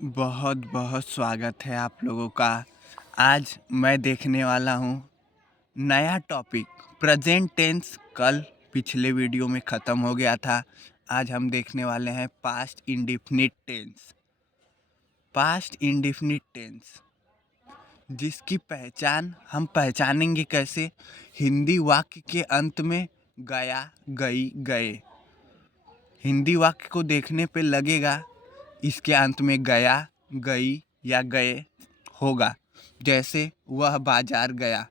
बहुत बहुत स्वागत है आप लोगों का। आज मैं देखने वाला हूँ नया टॉपिक प्रेजेंट टेंस। कल पिछले वीडियो में ख़त्म हो गया था। आज हम देखने वाले हैं past indefinite tense. Past indefinite tense जिसकी पहचान हम पहचानेंगे कैसे? हिंदी वाक्य के अंत में गया, गई, गए। हिंदी वाक्य को देखने पे लगेगा इसके अंत में गया, गई या गए होगा। जैसे वह बाजार गया,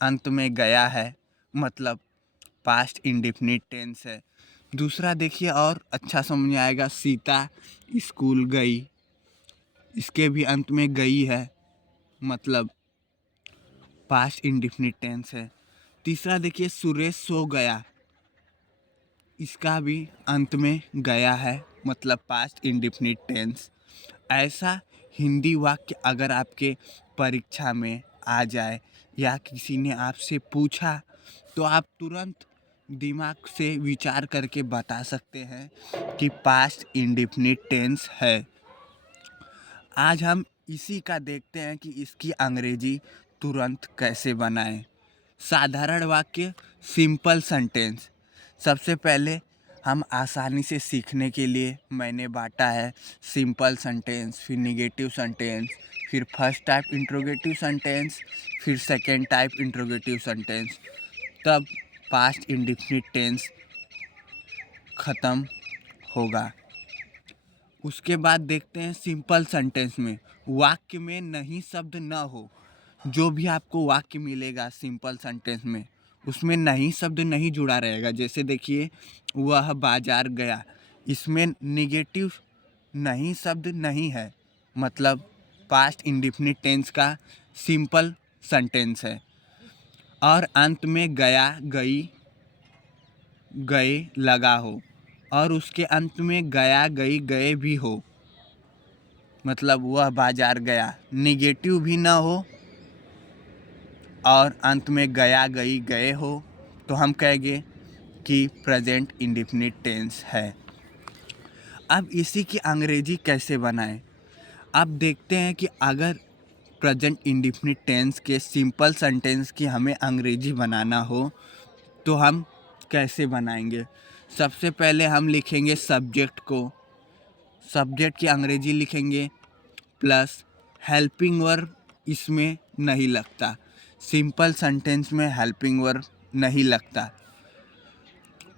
अंत में गया है, मतलब पास्ट इंडेफिनिट टेंस है। दूसरा देखिए और अच्छा समझ में आएगा, सीता स्कूल गई, इसके भी अंत में गई है, मतलब पास्ट इंडेफिनिट टेंस है। तीसरा देखिए, सुरेश सो गया, इसका भी अंत में गया है, मतलब पास्ट इंडेफिनिट टेंस। ऐसा हिंदी वाक्य अगर आपके परीक्षा में आ जाए या किसी ने आपसे पूछा तो आप तुरंत दिमाग से विचार करके बता सकते हैं कि पास्ट इंडेफिनिट टेंस है। आज हम इसी का देखते हैं कि इसकी अंग्रेजी तुरंत कैसे बनाएं। साधारण वाक्य, सिंपल सेंटेंस। सबसे पहले हम आसानी से सीखने के लिए मैंने बांटा है सिंपल सेंटेंस, फिर निगेटिव सेंटेंस, फिर फर्स्ट टाइप इंट्रोगेटिव सेंटेंस, फिर सेकेंड टाइप इंट्रोगेटिव सेंटेंस, तब पास्ट इंडेफिनिट टेंस ख़त्म होगा। उसके बाद देखते हैं सिंपल सेंटेंस में वाक्य में नहीं शब्द न हो। जो भी आपको वाक्य मिलेगा सिंपल सेंटेंस में, उसमें नहीं शब्द नहीं जुड़ा रहेगा। जैसे देखिए, वह बाजार गया, इसमें निगेटिव नहीं शब्द नहीं है, मतलब पास्ट इंडेफिनिट टेंस का सिंपल सेंटेंस है। और अंत में गया, गई, गए लगा हो और उसके अंत में गया, गई, गए भी हो, मतलब वह बाजार गया, निगेटिव भी ना हो और अंत में गया, गई, गए हो, तो हम कहेंगे कि प्रेजेंट इंडेफिनिट टेंस है। अब इसी की अंग्रेजी कैसे बनाएं? अब देखते हैं कि अगर प्रेजेंट इंडेफिनिट टेंस के सिंपल सेंटेंस की हमें अंग्रेजी बनाना हो तो हम कैसे बनाएंगे। सबसे पहले हम लिखेंगे सब्जेक्ट को, सब्जेक्ट की अंग्रेजी लिखेंगे प्लस हेल्पिंग वर्ब इसमें नहीं लगता, सिंपल सेंटेंस में हेल्पिंग वर्ब नहीं लगता,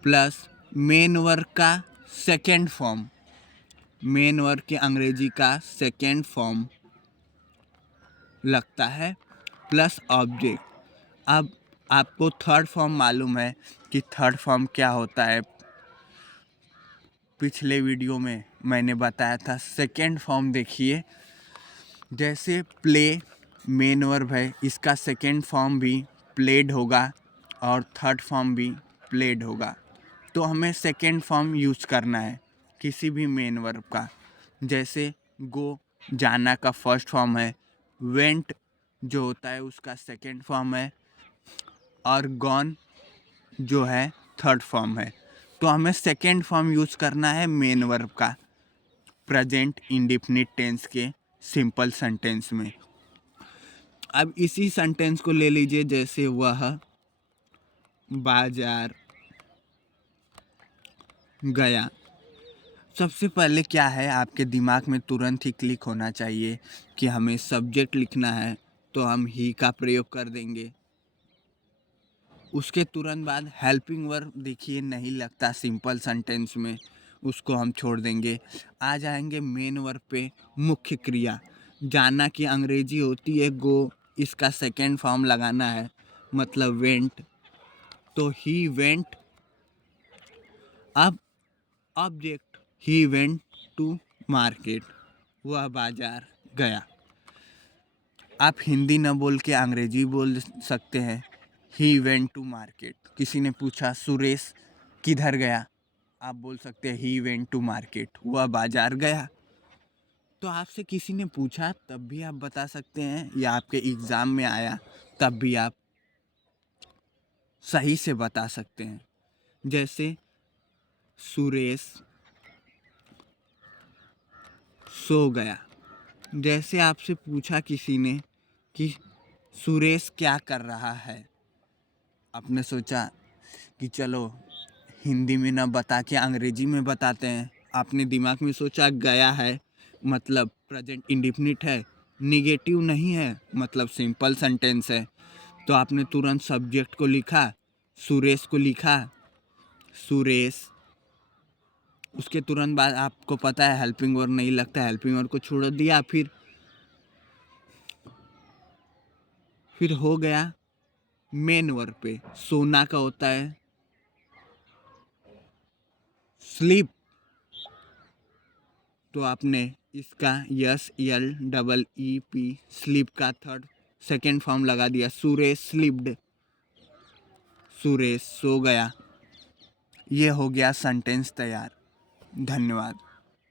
प्लस मेन वर्ब का सेकेंड फॉर्म, मेन वर्ब की अंग्रेजी का सेकेंड फॉर्म लगता है, प्लस ऑब्जेक्ट। अब आपको थर्ड फॉर्म मालूम है कि थर्ड फॉर्म क्या होता है, पिछले वीडियो में मैंने बताया था। सेकेंड फॉर्म देखिए, जैसे प्ले मेन वर्ब है, इसका सेकेंड फॉर्म भी प्लेड होगा और थर्ड फॉर्म भी प्लेड होगा। तो हमें सेकेंड फॉर्म यूज करना है किसी भी मेन वर्ब का। जैसे गो जाना का फर्स्ट फॉर्म है, वेंट जो होता है उसका सेकेंड फॉर्म है, और गॉन जो है थर्ड फॉर्म है। तो हमें सेकेंड फॉर्म यूज करना है मेन वर्ब का प्रेजेंट इंडेफिनिट टेंस के सिंपल सेंटेंस में। अब इसी सेंटेंस को ले लीजिए, जैसे वह बाजार गया। सबसे पहले क्या है, आपके दिमाग में तुरंत ही क्लिक होना चाहिए कि हमें सब्जेक्ट लिखना है, तो हम ही का प्रयोग कर देंगे। उसके तुरंत बाद हेल्पिंग वर्ब देखिए नहीं लगता सिंपल सेंटेंस में, उसको हम छोड़ देंगे। आ जाएंगे मेन वर्ब पे, मुख्य क्रिया। जाना की अंग्रेजी होती है गो, इसका सेकेंड फॉर्म लगाना है, मतलब वेंट, तो ही वेंट। अब object, he went to market, वह बाजार गया। आप हिंदी न बोल के अंग्रेजी बोल सकते हैं, ही वेंट टू मार्केट। किसी ने पूछा सुरेश किधर गया, आप बोल सकते हैं ही वेंट टू मार्केट, वह बाजार गया। तो आपसे किसी ने पूछा तब भी आप बता सकते हैं, या आपके एग्ज़ाम में आया तब भी आप सही से बता सकते हैं। जैसे सुरेश सो गया, जैसे आपसे पूछा किसी ने कि सुरेश क्या कर रहा है, आपने सोचा कि चलो हिंदी में ना बता के अंग्रेजी में बताते हैं। आपने दिमाग में सोचा गया है मतलब प्रेजेंट इंडेफिनिट है, निगेटिव नहीं है, मतलब सिंपल सेंटेंस है। तो आपने तुरंत सब्जेक्ट को लिखा, सुरेश को लिखा, सुरेश। उसके तुरंत बाद आपको पता है हेल्पिंग वर्ब नहीं लगता, हेल्पिंग वर्ब को छोड़ दिया। फिर हो गया मेन वर्ब पे। सोना का होता है स्लीप, तो आपने इसका SLEEP स्लीप का सेकेंड फॉर्म लगा दिया, सुरेश स्लीप्ड, सुरेश सो गया। ये हो गया सेंटेंस तैयार। धन्यवाद।